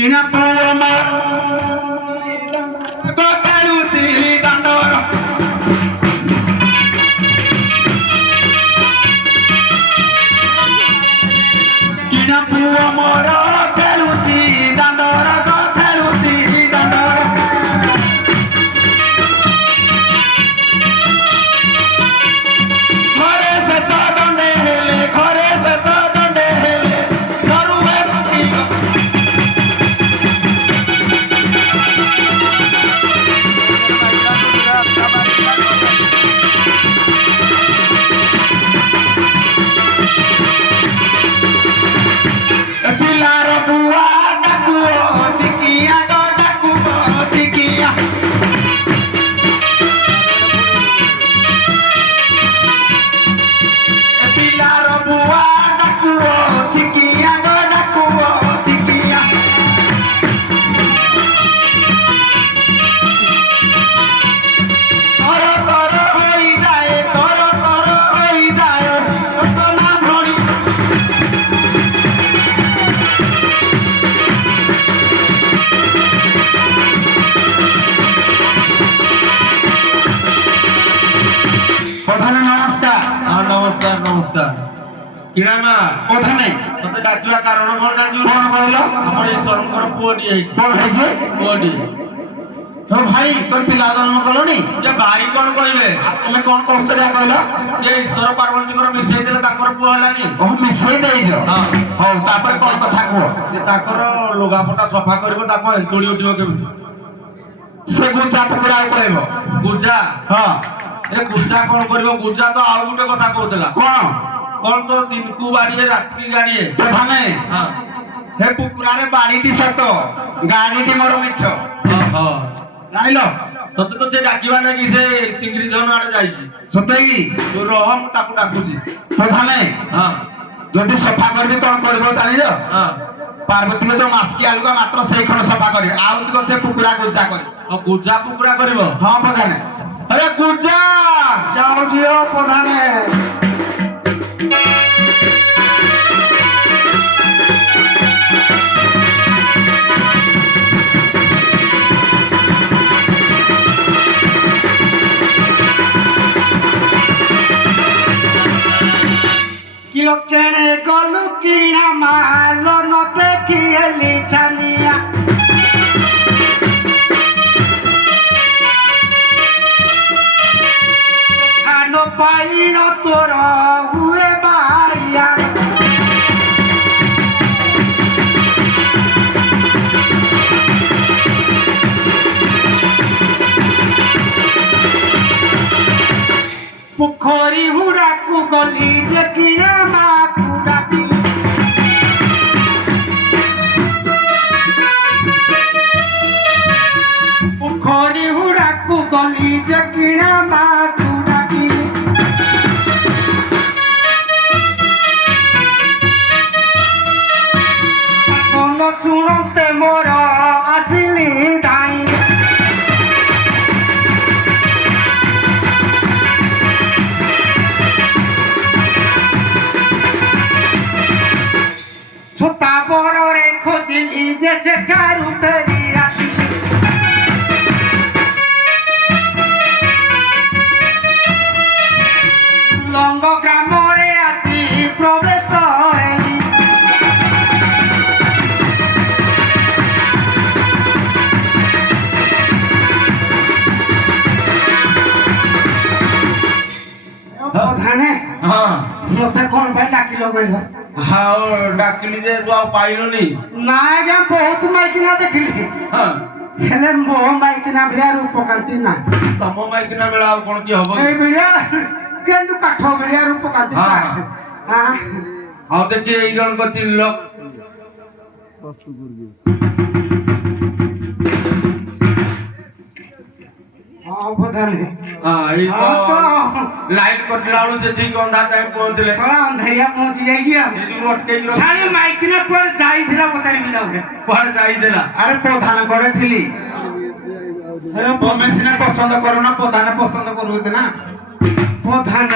କିଣା ପୁଅ ଖେଳୁଛି ଦାଣ୍ଡର କିଣା ପୁଅ ମୋର ଖେଳୁଛି ଦାଣ୍ଡର ଖେଳୁଛି ଦାଣ୍ଡର ଘରେ ସେ ତ ଦଣ୍ଡେ ହେଲେ ଘରେ ସେ ତ ଦଣ୍ଡେ ହେଲେ ସରୁଏ ପିଲାର ବୁଆ ଡାକୁଅ ଚିକିଆ ଗ ଡାକୁଅ ଚିକିଆ ପିଲାର ବୁଆ ଡାକୁଅ ଚିକିଆ ଗ ଡାକୁଅ ଚିକିଆ ତର ତର ହୋଇଯାଏ ତର ତର ହୋଇଯାଏ ନା ଭଳି প্রধান নমস্কার। হ্যাঁ নমস্কার নমস্কার কিরা মা প্রধান তোতে ডাকিবা কারণ কোন জানিও কোন কইল আমার এই শরমকর পুଅটি ହେଇଛି কোন হইছে পুଅটি তো ভাই তোর পিলা জন্ম কলনি যে ভাই কোন কইবে তুমি কোন করছ যা কইল যে ঈশ্বর পার্বতীଙ୍କର ମିଶେଇ ଦେଲେ ତାଙ୍କର ପୁଅ ହେଲାନି ও মিশাই দেইছ ହଁ হଉ তারপরে কোন কথা কো ଯେ ତାଙ୍କର ଲୁଗାପଟା ସଫା କରିବ ତାକୁ ଏନ୍ତୁଳି ଉଠିବ କେମିତି সে গুঞ্জা টুকরা কইব ଗୁଜା হ্যাঁ ଏ ଗୁଜା କଣ କରିବ ଗୁଜା ତ ଆଉ ଗୋଟେ କଥା କହୁଥିଲା কোন କଣ ତ ଦିନକୁ ବାଡିଏ ରାତିକି ଗାଡିଏ প্রধান ହଁ হে পুকুরারে বাড়িটি সত গাড়িটি মোর মিছ ଓହୋ জানিল ତତେ ତ ସେ ଡାକିବା ଲାଗି ସେ ଚିଙ୍ଗିରି ଝନ ଆଡେ ଯାଇଛି সত্যি কি ତୁ ରହ ମୁଁ ତାକୁ ଡାକୁଛି প্রধান ହଁ যদি সফা করবি কোন করব জানিছ ହଁ পার্বতীকে তো মাসকি আলুকা মাত্র সেই ক্ষণ সফা করিবে আউ তিক সে পুকুরা গুজা করিবে ଆଉ ଗୁଜା କୁକୁରା କରିବ হ্যাঁ প্রধান আরে গুজা যাও জিও প্রধান কিলো কেনে গলু কিনা মাল নতে কিয়েলি ছানিয়া খানো পাইন তোর হুয়ে বাইয়া পুখরি হুড়াকু গলি যে কিনা মাকু ডাকি পুখরি হুড়াকু গলি যে কিনা মাকু ডাকি কোন শুনতে মোর আসিলি দাই ছোটা বড়রে খোঁজিলি যে সেখারু ফেরি আসি লঙ্গ গ্রামরে আসি প্রবেশ হেলি প্রধানে ହଁ মতে কোন ভাই ডাকিল কইল ଆଉ ଡାକିଲି ଯେ ତୁ ଆଉ ପାଇଲୁନି না আজ্ঞা বহুত মাইকিনা দেখিলি ହଁ ହେଲେ ମୋ ମାଇକିନା ଭଳିଆ ରୂପ କାନ୍ତି ନା ତମ ମାଇକିନା ବେଳେ ଆଉ କଣ କି ହବ ଏଇ ଭଳିଆ କେନ୍ତୁ କାଠ ଭଳିଆ ରୂପ କାନ୍ତି ହଁ। ହଁ ଆଉ ଦେଖି ଏଇ ଜଣଙ୍କ ଚିହ୍ନିଲ ହଁ ପ୍ରଧାନ ଏଇ ହଁ ତ ଲାଇଟ୍ କଟିଲା ବେଳୁ ସେ ଠିକ ଅନ୍ଧାର ଟାଇମ୍ ପହଞ୍ଚିଲେ ଅନ୍ଧାରିଆ ପହଞ୍ଚି ଯାଇଛି ଆଉ ସେଇଠୁ ଅଟକେଇକି ରଖି- ସାଣି ମାଇକିନା କୁଆଡେ ଯାଇଥିଲା ପଚାରିବି ନା ଗୋଟେ କୁଆଡେ ଯାଇଥିଲା ଆରେ ପ୍ରଧାନ କୁଆଡେ ଥିଲି ତମେ ସିନା ପସନ୍ଦ କରୁନା ପ୍ରଧାନ ପସନ୍ଦ କରୁଛି ନା ପ୍ରଧାନ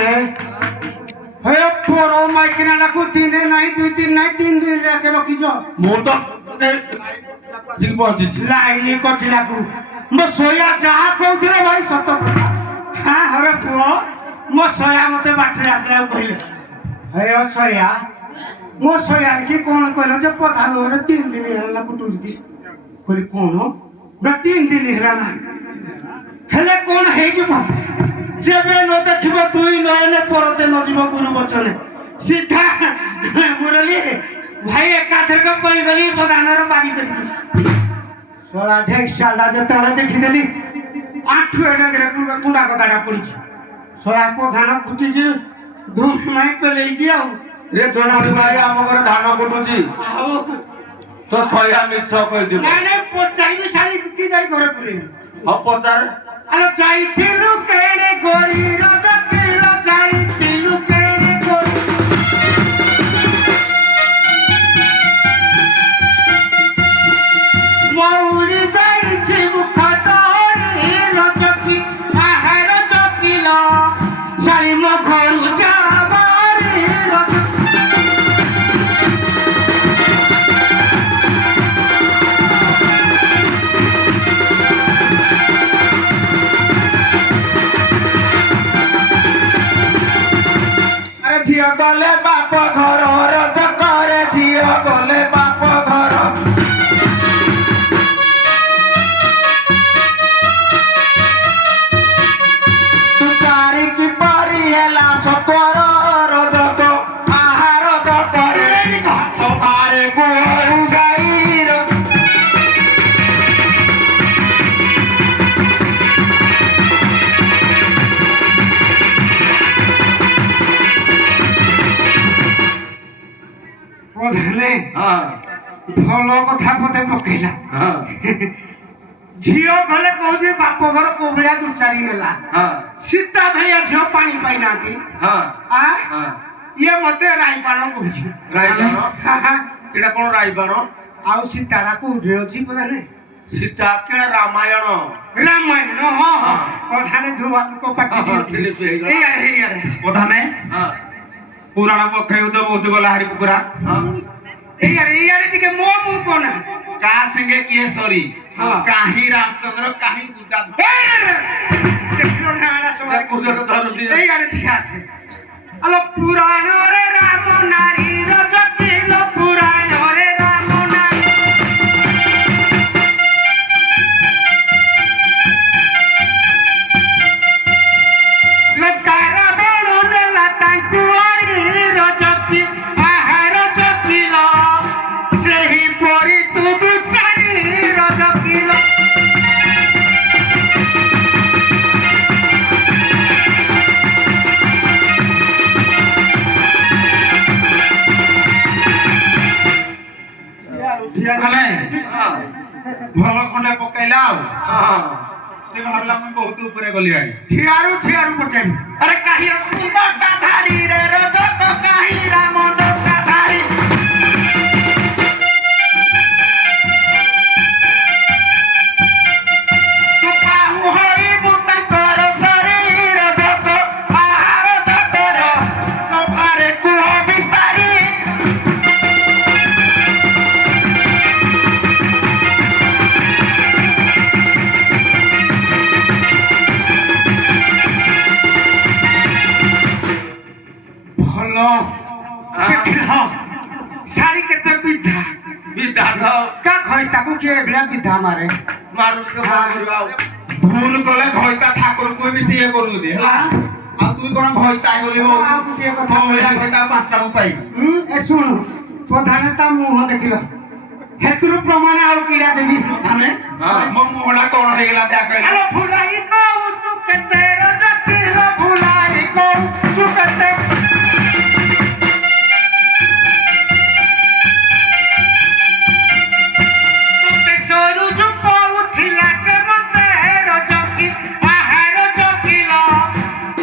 हे पोरो माइकिना लाखु दिने नाही 2 दिन नाही 3 दिन लेके रखी जो ମୁଁ ତ ଆସିକି ପହଞ୍ଚିଛି लाइनी कटिलाकु मो सोया जहा कहउथिरे भाई सत କଥା हां हरे पुओ मो सोया मते बाटरे आसला कहिले हे ओ सोया मो सोया की कोन कहलो जे पधान रे 3 दिन होला कुटुस दी कहली कोन ना 3 दिन होला ना हेले कोन हे जब जेबे न देखिबो दुई नयने परते न जीव गुरु बचने सीधा मुरली भाई एकाथर का पई गली पधानर बारी करती सोला ढेक साला जतरा देखि देली आठु एडा करे कुंडा कटाडा पड़ी सोया पधान फुटी जी धूम माई पेले जी आउ रे दोनोडी भाई आम घर धान कुटुची आउ तो सया मिछ कहि दिबो ना ना पचाई भी साली बिकी जाई घरे पुरे ह पचार अरे जाइथिलु केने गोरी राजा पिला जाइथिलु केने गोरी मौली जाइछि मुखतारी राजा पि आहार चकिला साली म घर जाबारी राजा ଝିଅ ଗଲେ ବାପ ଘର ରଜ କରେ ଝିଅ ଗଲେ ବାପ ଘର ତୁ ଚାରି କି ପରି ହେଲା ସତର ରଜକ ଆହାର ଜକରେ ଘାସ ବାରେ ଗୋରୁ ଗାଈର पधाने ହଁ ଭଲ କଥା ପଦେ ପକେଇଲା ହଁ ଝିଅ ଘରେ କହୁଛି ବାପ ଘର କୋଭଳିଆ ଦୁଚାରି ହେଲା ହଁ ସୀତା ଭାଇଆ ଝିଅ ପାଣି ପାଇନାହାନ୍ତି ହଁ ଆ ହଁ ଇଏ ମତେ ରାଇବାଣ କହୁଛି ରାଇବାଣ? ହଁ, ହଁ। ଏଇଟା କଣ ରାଇବାଣ ଆଉ ସୀତାରା କୋଉଠି ଅଛି ପଧାନେ ସୀତା କିଣା ରାମାୟଣ ରାମାୟଣ ହଁ ହଁ ପଧାନେ ଧୁଆ ଲୋକ ପାଟି ହଁ, ସ୍ଲିପ୍ ହେଇଗଲା। ହେଇଗଲା ପ୍ରଧାନେ ହଁ ପୁରାଣ ପକ୍ଷେ ଉଦ ବହୁତ ଗଲା ହାରି କୁକୁରା ହଁ ଏଇଆଡେ ଟିକେ ମୋ ମୁଁ କୋନା କା संगे किए सरी ହଁ। କାହିଁ ରାମଚନ୍ଦ୍ର କାହିଁ ପୂଜା କୁଜର ଧରୁଛି এইয়ারে ঠিক আছে আলো পুরাণরে রাম নারী রজকিল পুরাণরে রাম নারী লকার বড় লাতাঙ্কু আরি রজকি আহার জকিল সেই পরি তু দুচারি রজকিল ମାନେ ଭଲ ଖଣ୍ଡେ ପକେଇଲା ଆଉ ସେ ଭାବିଲା ମୁଁ ବହୁତ ଉପରେ ଗଲିଆଣି ঠিয়ারু পটেন ଆରେ କାହିଁ ସୁନ୍ଦର ଧାରି ରେ ରଜକ କାହିଁ ରାମ ଦୋକା ଧାରି ତୁ ପାହୁ ହଇବୁ ତାଙ୍କର ଶରୀର ଦୋକ ଆହାର ଦୋକର ସଭାରେ କୁହ ବିସ୍ତାରୀ ଭଲ ଦେଖିଲ শাড়ি কেতে বিধা ବିଧାନ কা খই তাকু কে এবলা বিধা মারে ମାରୁଛି ତ କଣ କରିବ ଆଉ ଭୁଲ କଲେ ଘଇତା ଠାକୁରକୁ ବି ସିଏ କରୁଛନ୍ତି ହେଲା ଆଉ ତୁଇ କଣ ଘଇତା ବୋଲି ଆଉ ଗୋଟିଏ କଥା ଭଳିଆ ଘଇତା ପାଞ୍ଚଟା ମୁଁ ପାଇବି এ শুন প্রধানে তা মুহ দেখিল হেতুর প্রমাণ আর কিডা দেবি ମାନେ ମୋ ମୁହଁଟା କଣ ହେଇଗଲା ଦେଖ କହିଲା আলো ফুলাই কও চুকেতে রজকিল ফুলাই কও চুকেতে তোতে সরু জুপ উঠিলা কে মতে রজকি আহার জকিল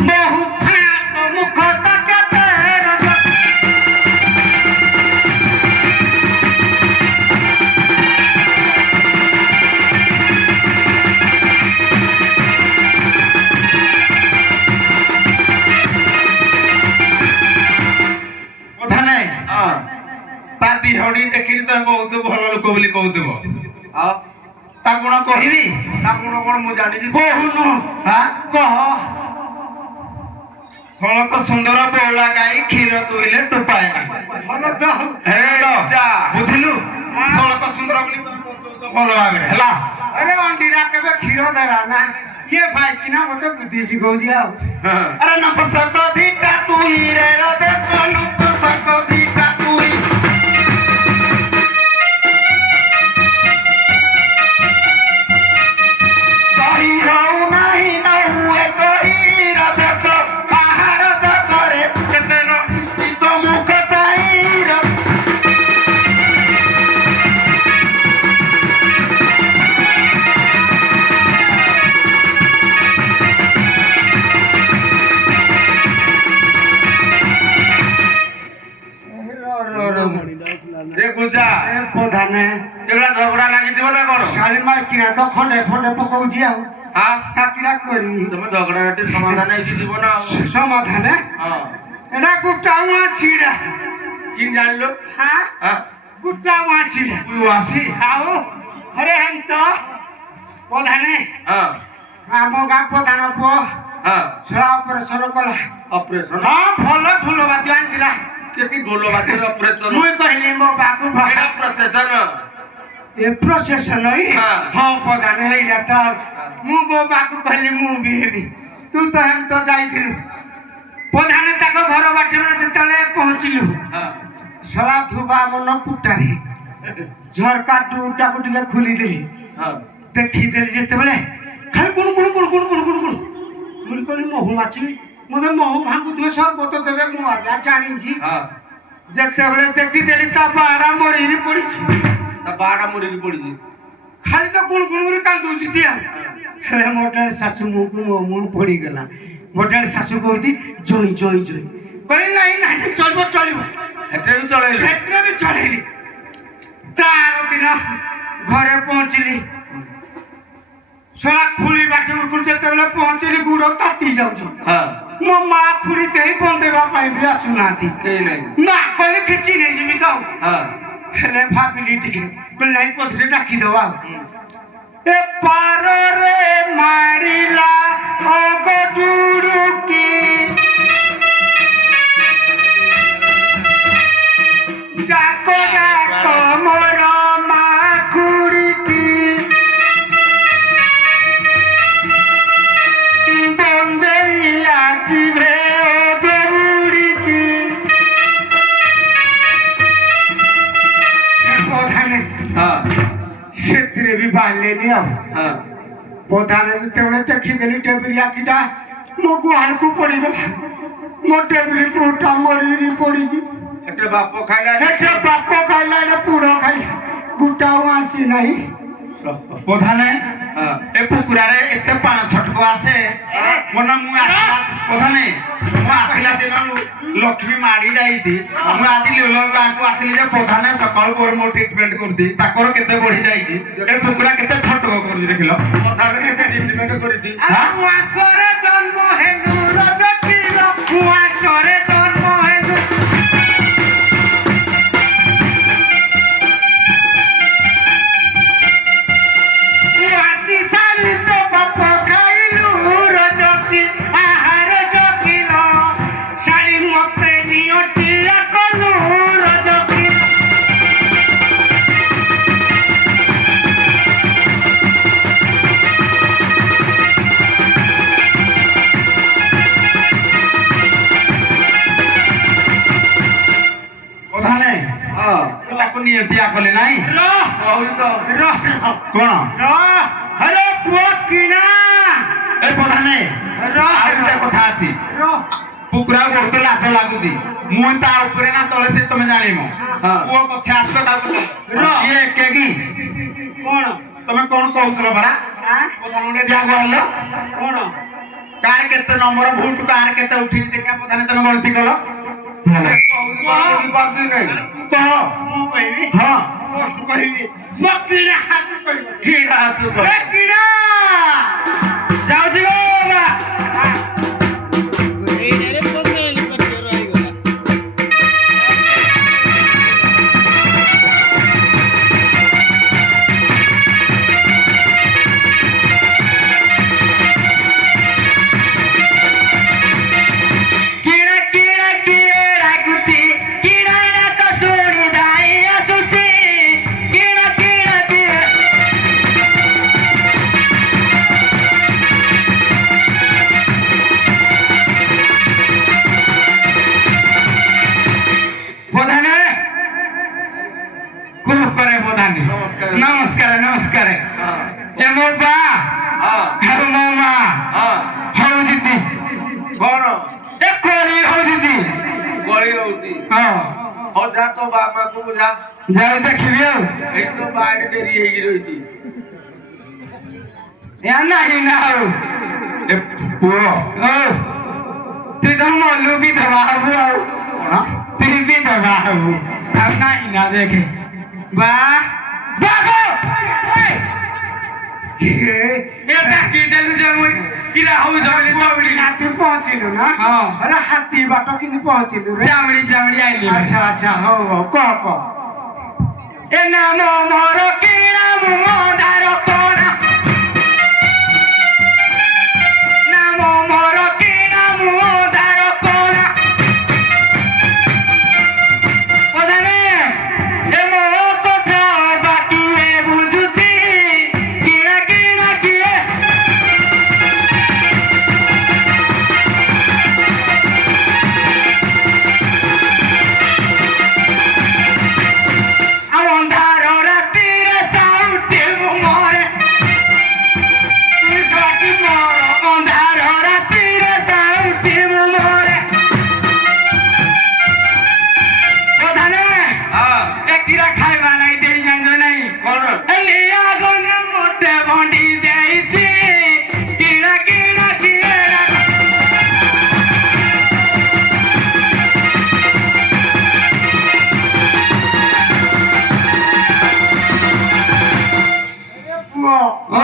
বহু ফাঁক মুখ সাকেতে রজকি ବହୁତ ଭଲ ଲୋକ ବୋଲି କହୁଥିବ ଆଉ ତା ଗୁଣ କହିବି ତା ଗୁଣ କଣ ମୁଁ ଜାଣିଛି କହୁନୁ ହଁ କହ ଫଳ ତ ସୁନ୍ଦର ବଉଳା ଗାଈ କ୍ଷୀର ଦୁଇଲେ ଟୋପାଏ ଭଲ ତ ବୁଝିଲୁ ଫଳ ତ ସୁନ୍ଦର ବୋଲି ତମେ ବଞ୍ଚଉଛ ଭଲ ଭାବରେ ହେଲା ଆରେ ଅଣ୍ଡିରା କେବେ କ୍ଷୀର ଦେଲା ନା ଇଏ ଭାଇ କିନା ମତେ ବୁଦ୍ଧି ଶିଖଉଛି ଆଉ ଆରେ ନପସକ ଦିଟା ତୁଇ ରେ ରଦେ ନପସକ ଦିଟା ତୁଇ ସହି ହଉ ନାହିଁ ନ ହୁଏ କହି ରଦେ ଆହାର ଦରେ କେତେ ତ ମୁଖ ଚାହିଁ রে গুজা ଏ ପ୍ରଧାନେ ଏଗୁଡ଼ା ଝଗଡ଼ା ଲାଗିଥିବ ନା କଣ କାଲି ମାଇ କିନା ତ ଖଣ୍ଡେ ଖଣ୍ଡେ ପକଉଛି ଆଉ ହଁ କାକିରା କରିବି ତମେ ଝଗଡ଼ା ଟିକେ ସମାଧାନ ହେଇକି ଯିବ ନା ଆଉ ସମାଧାନେ ହଁ ଏଟା ଗୁପ୍ତା ମାସିଡ଼ା କି ଜାଣିଲୁ হ্যাঁ ହଁ গুপ্তা মাসিড়া তুই আসি ଆଉ ଆରେ ହେନ୍ତ ପ୍ରଧାନେ ହଁ ଆମ ଗାଁ ପ୍ରଧାନ ପୁଅ ହଁ ସେଟା ଅପରେସନ କଲା ଅପରେସନ ହଁ ଭଲ ଢୋଲ ବାଦ୍ୟ ଆଣିଥିଲା କି ଢୋଲ ବାଦ୍ୟର ଅପରେସନ ମୁଇଁ କହିଲି ମୋ ବାବୁ ଏଇଟା ପ୍ରସେସନ ଏ ପ୍ରସେସନ ହଁ। ହଁ ପ୍ରଧାନ ହେଇଟା ତ ମୁଁ ମୋ ବାବୁ କହିଲି ମୁଁ ବି ହେବି ତୁ ତ ହେମ ଯାଇଥିଲୁ ପ୍ରଧାନ ତାଙ୍କ ଘର ବାଟରେ ଯେତେବେଳେ ପହଞ୍ଚିଲୁ ହଁ ଶଳା ଧୁବା ମନ ପୁଟାରେ ଝରକା ଦୁଟାକୁ ଟିକେ ଖୋଲିଦେଲି ହଁ ଦେଖିଦେଲି ଯେତେବେଳେ ଖାଲି ଗୁଣୁ ଗୁଣୁ ଗୁଣୁ ଗୁଣୁ ଗୁଣୁ ଗୁଣୁ ଗୁଣୁ ମୁଁ କହିଲି ମହୁ ମାଛିବି ମୋତେ ମହୁ ଭାଙ୍ଗୁଥିବେ ସର୍ବତ ଦେବେ ମୁଁ ଆଜ୍ଞା ଜାଣିଛି ହଁ ଯେତେବେଳେ ଦେଖିଦେଲି ତା ବାରା ମରିକି ପଡ଼ିଛି ତା ବାଡ଼ା ମୁରିକି ପଡ଼ିଛି ଖାଲି ତ ଗୁଣୁ ଗୁଣୁ କରି କାନ୍ଦୁଛି ଦିଆ ହେଲେ ମୋଟେ ଶାଶୁ ମୁହଁକୁ ମୋ ମୁହଁ ପଡ଼ିଗଲା ଗୋଟେ ଶାଶୁ କହୁଛି ଜଇ ଜଇ ଜଇ କହିଲି ନାଇଁ ନାଇଁ ଚଳିବ ଚଳିବ ଏତେ ବି ଚଳେଇଲେ ସେଥିରେ ବି ଚଳେଇଲି ତାର ଦିନ ଘରେ ପହଞ୍ଚିଲି ଶଳା ଖୁଳି ବାଟକୁ ଯେତେବେଳେ ପହଞ୍ଚିଲି ଗୁଡ଼ ତାତି ଯାଉଛି ହଁ ମୋ ମା ଖୁଡ଼ି କେହି ବନ୍ଦେଇବା ପାଇଁ ବି ଆସୁନାହାନ୍ତି କେହି ନାହିଁ ନା କହିଲେ ଖିଚି ନେଇଯିବି ତ ହଁ ହେଲେ ଭାବିଲି ଟିକେ କହିଲେ ନାଇଁ ପଛରେ ଡାକିଦେବା ଆଉ ଏ ପାରରେ ମାରିଲା ଅଗଡୁଡୁକି ডাক ডাক মোর মা খুড়িকি বন্দেই আসিবে দৌড়িকি প্রধানে ହଁ ସେଥିରେ ବି ବାହାରିଲେନି ଆଉ ହଁ ପ୍ରଧାନ ଯେତେବେଳେ ଦେଖିଦେଲି ଟେବିଲ ଆଖିଟା ମୋ ଗୁହାଳକୁ ପଡ଼ିଗଲା ମୋ ଟେବିଲ ପୁଅଟା ମରିକି ପଡ଼ିଛି ଏତେ ବାପ ଖାଇଲା ଏଠି ବାପ ଖାଇଲା ଏଠି ପୁଡ଼ ଖାଇଲା ଗୁଟା ଆଉ ଆସି ନାହିଁ প্রধানে এ পুকুরারে এতে পাণ ছটক আসে মনে মু আসিলা প্রধানে মু আসিলা দিন লক্ষ্মী মাড়ি যাইছি মু আଜି লিওলর গাঁকু আসিলি যে প্রধানে সকাল পর মো ট্রিটমেন্ট করতি তাকর কেতে বড়ি যাইছি এ পুকুরা কেতে ছটক করছি দেখিল প্রধানে কেতে ট্রিটমেন্ট করিছি মুআসরে জন্ম হেন্দু রজকিল মুআসরে জন্ম হেন্দু মুআসি সালি তো বাপ খাইলু রজকি আহার জকিল সালি মতে নিয়টিয়া কলু রজকি প্রধানে তাকে নিয়ে বিয়া কলে নাই রহ কহুলি তো রহ কোন রহ আরে পুଅ কিনা এ প্রধানে রহ আর একটা কথা আছে রহ পুকুরা বহুত লাজ লাগুଛି ମୁଁ ତା ଉପରେ ନା ତଳେ ସେ ତମେ ଜାଣିମ ପୁଅ ପଛେ ଆସିବ ତା ଇଏ ଏକେ କି କଣ ତମେ କଣ କହୁଥିଲ ପରା ପ୍ରଧାନମନ୍ତ୍ରୀ ଯାହା କହିଲ କଣ କାହାର କେତେ ନମ୍ବର ଭୁଲ କାହାର କେତେ ଉଠିଛି ଦେଖିବା ପ୍ରଧାନ ତମେ ଗଲତି କଲ କହ ମୁଁ କହିବି ହଁ କହିବି ମୋ କିଣା ହାତ କହିବ କିଣା ଆସୁ ଏ କିଣା ଯାଉଛି ଗো ବାବା। ଏଇଟାରେ ପକେଇଲି ପକେଇ ରହିଗଲା ପ୍ରଧାନୀ ନମସ୍କାର। ନମସ୍କାର ନମସ୍କାର ହଁ ଏ ମୋ ବା ହଁ ଆଉ ମୋ ମା ହଁ ହଉ ଦିଦି କଣ ଏ କୋଳି ହଉ ଦିଦି ଗଳି ହଉଛି ହଁ ହଉ ଯା ତୋ ବାପାକୁ ବୁଝା ଯାଉ ଦେଖିବି ଆଉ ଏଇ ତ ବାଡି ଡେରି ହେଇକି ରହିଛି ଏ ନାହିଁ ନା ଆଉ ଏ ପୁଅ ଓ তুই তো মল্লু বিধবা হবু আও କଣ তুই বিধবা হবু আর নাই না দেখে বা বাগো এ ডাকি দেলু যে মুই কিরা হউ জবলি দবলি না ତୁ ପହଞ୍ଚିଲୁ ନା ହଁ। ଆରେ ହାତୀ ବାଟ କେମିତି ପହଞ୍ଚିଲୁ ରେ চামড়ি চামড়ি আইলি ଆଚ୍ଛା ଆଚ୍ଛା ହଉ ହଉ କହ এ নাম মোর কি নাম মদার কোনা নাম মোর কি নাম মদার কোনা ওদানে এ মো কথা বাকি এ বুঝুছি কিনা কিনা কিয়ে আর অন্ধার রাত্রিরে সাউটে মরে তুই সাকি মর অন্ধার রাত্রিরে সাউটে মরে প্রধানে ହଁ একটিরা খাইবা নাই দেই জানো নাই କଣ লিয়া গনে মতে ভন্ডি দেইছি কিনা কিনা কিরা ପୁଅ ও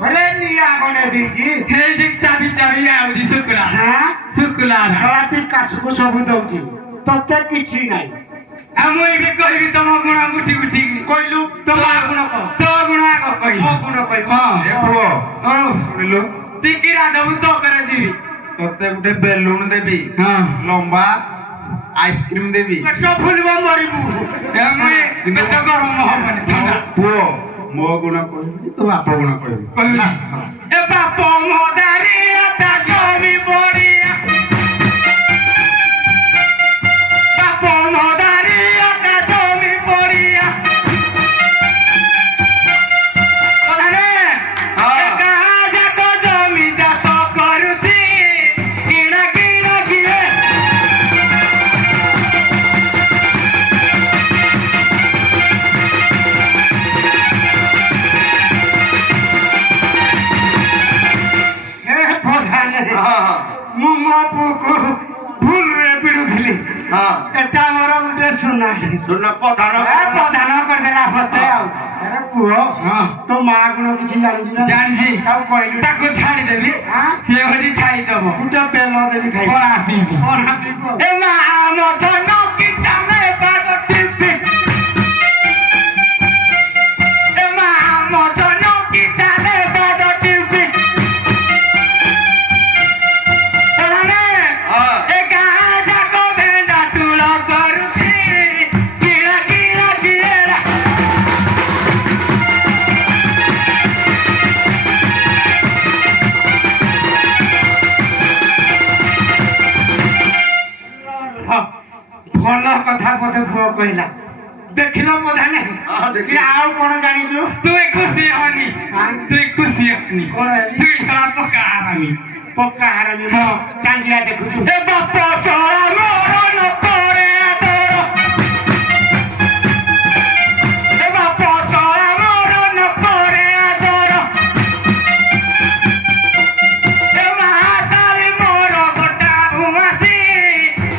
ଘରେ ନିଆ ଗଣେ ଦେଇଛି হেই যে চাবি চাবি আউদি শুকুলা হ্যাঁ শুকুলা ଖରାପି କାଶକୁ ସବୁ ଦଉଛି ତତେ କିଛି ନାହିଁ আমি ଏବେ କହିବି ତମ ଗୁଣ ଗୁଟି ଗୁଟି କହିଲୁ ତୋ ମା ଗୁଣ କହ ତୋ ଗୁଣ ଆଗ କହିବି ମୋ ଗୁଣ କହିବୁ ହଁ ଏ ପୁଅ ହଉ ଶୁଣିଲୁ ଟିକିରା ଦବୁ ତ করে ଯିବି ତତେ ଗୋଟେ ବେଲୁନ ଦେବି ହଁ ଲମ୍ବା ଆଇସ୍କ୍ରିମ ଦେବି ପେଟ ଫୁଲିବ ମରିବୁ আমি পেট গরম হবনি ঠান্ডা ପୁଅ ମୋ ଗୁଣ କହିବି ତୋ ବାପ ଗୁଣ କହିବି କହିବି এ বাপ মদারি তা জমি পড়িয়া বাপ মদারি তা জমি পড়িয়া ওখানে একা যাক জমি চাষ করুছি কিনা কিনা কিয়ে ଏ ପ୍ରଧାନ ହଁ ମୁଁ ମୋ ପୁଅକୁ ଭୁଲରେ ପିଡୁଥିଲି ହଁ ଏଟା ମୋର ଗୋଟେ ସୁନା ଶୁଣ ପ୍ରଧାନ ଏ ପ୍ରଧାନ କରିଦେଲା ମତେ ଆଉ ଆରେ ପୁଅ ହଁ ତୋ ମା ଗୁଣ କିଛି ଜାଣିଛୁ ନା ଜାଣିଛି ତାକୁ କହିଲୁ ତାକୁ ଛାଡ଼ିଦେବି ଆଁ? ସେ ହଉଛି ଛାଡ଼ିଦବ ଗୋଟେ ବେଲ ଦେବି ଖାଇବୁ କଣ ପିଇବି କଣ ପିଇବୁ ଏ ମା ଆମ ଧନ କି ଚାଲେ ବାଗ ଟିପି ଏ ମା ଆମ ଧନ କି ଚାଲେ ବାଗ ଟିପି ଏମାନେ ହଁ ଏ ଗାଁ ଯାକ ଭେଣ୍ଡା ତୁଳ କରୁଛି କିଣା କିଣା କିଏରା ହଁ, ଭଲ କଥା ବୋଧେ ପୁଅ କହିଲା ଦେଖିଲ ବୋଧେ ନାହିଁ ହଁ, ଦେଖିଲି। ଆଉ କଣ ଜାଣିଛୁ তুই খুশি হনি তুই খুশি হনি କଣ ହେଲି তুই সরা পকা হারামি ପକ୍କା ହାରମି ହଁ। ଟାଙ୍ଗିଆ ଦେଖୁଛୁ এ বাপ সরা মরণ করে তোর এ বাপ সরা মরণ করে তোর এ মাতারি মোর গোটা ঘুমাসি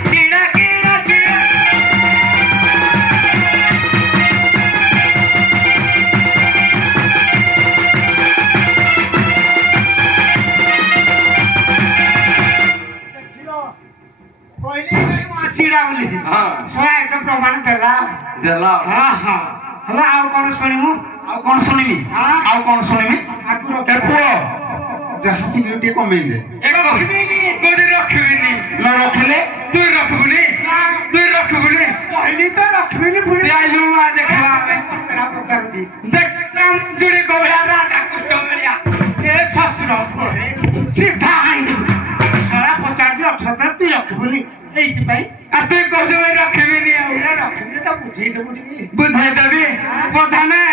কিনা কিনা কিনা କହିଲି ମାଛିଟା ବୋଲି ହଁ ଶହେ ଏକ ପ୍ରମାଣ ଦେଲା ଦେଲା ହଁ ହଁ ହେଲେ ଆଉ କଣ ଶୁଣିବୁ ଆଉ କଣ ଶୁଣିବି ହଁ? ଆଉ କଣ ଶୁଣିବି ଆଗରୁ ଏ ପୁଅ ଯାହା ଶୀଘ୍ର ଟିକେ କମେଇ ଦେ ଏ କୋଉଠି ରଖିବିନି ନ ରଖିଲେ তুই রখবুনি তুই রখবুনি କହିଲି ତ ରଖିବିନି ପୁଣି তুই ଆଇଲୁ ମା ଦେଖିବା ପଚାରୁଛି দেখলাম জুড়ে গৌরা রাধা কৃষ্ণ মিলিয়া ଏ ଶ୍ୱଶୁର ପୁଅରେ ସିଧା ଆଇନି ଶଳା ପଚାରୁଛି ଅକ୍ଷତ ତୁ ରଖିବୁନି এইଥିପାଇଁ আর তুই কৌশল রখিবিনি ଏଇଟା ରଖିବି ତ ବୁଝେଇ ଦେବୁ ଟିକେ বুঝাই দেবি প্রধানে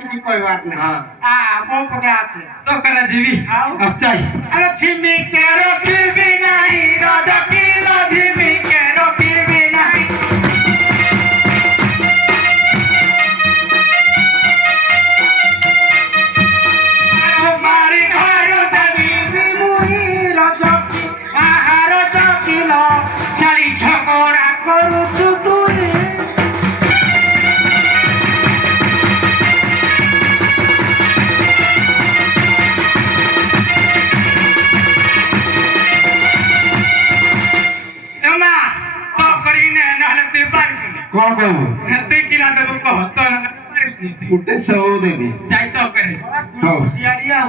କିଛି କହିବାର ନାହିଁ ହଁ। ମୋ ପଟେ ଆସେ तो करा जीवी आओ। अच्छा ଆରେ ଥିମି केरो किरबी नहीं राजा की लाधिमी केरो किरबी नहीं मारी घरो देवी ମୁହିଁ ରଜକି ଆହାର ଜକିଲ ଚାରି ଝଗଡ଼ା କରୁଛୁ ତୁଇ एमा तो करी ने नाले ते बार କଣ କହିବୁ ते किरा देबो कह तो ଗୋଟେ ସଉ ଦେବି जाई तो करे ହଉ ତିଆରି ଆଉ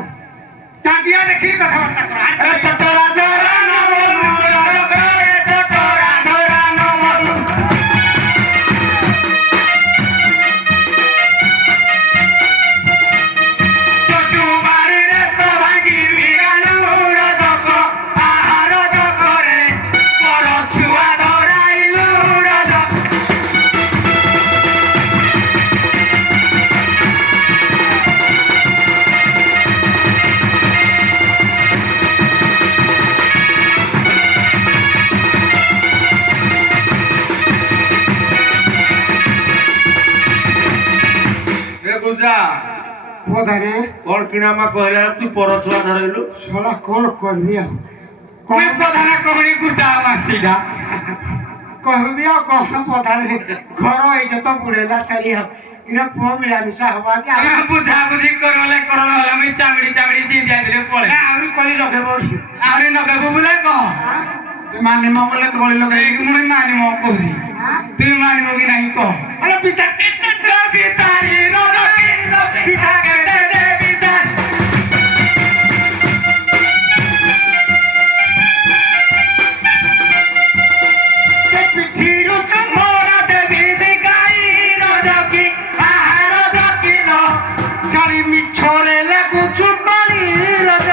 କାଟିଆ ଦେଖି କଥାବାର୍ତ୍ତା କର ଏ ଚଟରା ଧରା ନ ବୋଲୁ ଏ ଚଟରା ଧରା ନ ବୋଲୁ चटू मारी रे तो भागी बिगानु रजक आहार जकरे मोर छुआ धराइलु रजक ଏ ବୁଝା ପଦାରେ କଣ କିଣାମା କହିଲା ତୁ ପର ଛୁଆ ଧରେଇଲୁ ଶଳା କଣ କରିବି ଆଉ मैं प्रधान कहनी गुटा मासीडा କହିବି ଆଉ କଣ ପଦାରେ ଘର ଏଇ ତ ବୁଡେଇଲା ସାରି ଆଉ ଇନା ପୁଅ ମିଳାମିଶା ହବା କି ଆମେ ବୁଝା ବୁଝି କରଲେ କରଲେ ମୁଁ ଚାମଡ଼ି ଚାମଡ଼ି ଜିନ୍ଦିଆ ଦିରେ ପଳେ ଆହୁରି କଳି ଲଗେଇବ ଆହୁରି ନଗେବୁ ବୁଲେ କହ ମାନିମ ବୋଲେ ଗଳି ଲଗେଇ ମୁଁ ମାନିମ କହୁଛି ତୁଇ ମାନିବ କି ନାହିଁ କହ ଆରେ ପିତା ବିତାରି ରରକି ପିତା କେତେ ଦେ ବିତାରି ସେ ପିଠିରୁ ମୋରା ଦେବୀ ଦିଗାଇ ରଜକି ଆହାର ଜକିଲ ଚାଲି ମିଛରେ ଲାଗୁଛୁ କଳି ରଜ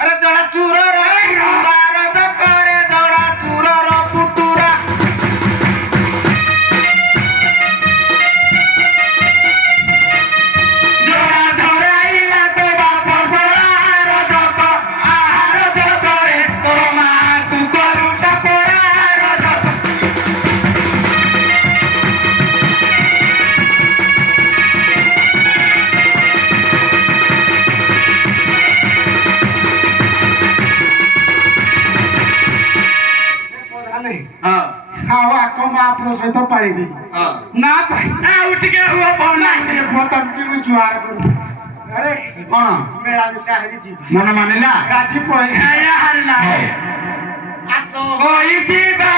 ଆରେ ଜଣା ଚୁରର ପୁତୁରା ଦକରେ ଜଣା ଚୁରର ପୁତୁରା ଜୋରା ଧରାଇଲା ତ ବାପ ସଳା ରଜକ ଆହାର ଜକରେ ତୋ ମା ସୁକରୁ ଟପରା ରଜକ ହଁ ଆଉ ଆକ ମାପର ସହିତ ପାଳିବି ହଁ ନା ଭାଇ ଆଉ ଟିକେ ହୁଅ ବନା ବର୍ତ୍ତମାନ ମୁଁ ଜୁହାର କରୁ ଆରେ କଣ ମିଳାମିଶା ହେଇଛି ମନ ମାନିଲା ରାଜି ପଳେଇ ହାରିଲା ଆସ ହୋଇଥିବା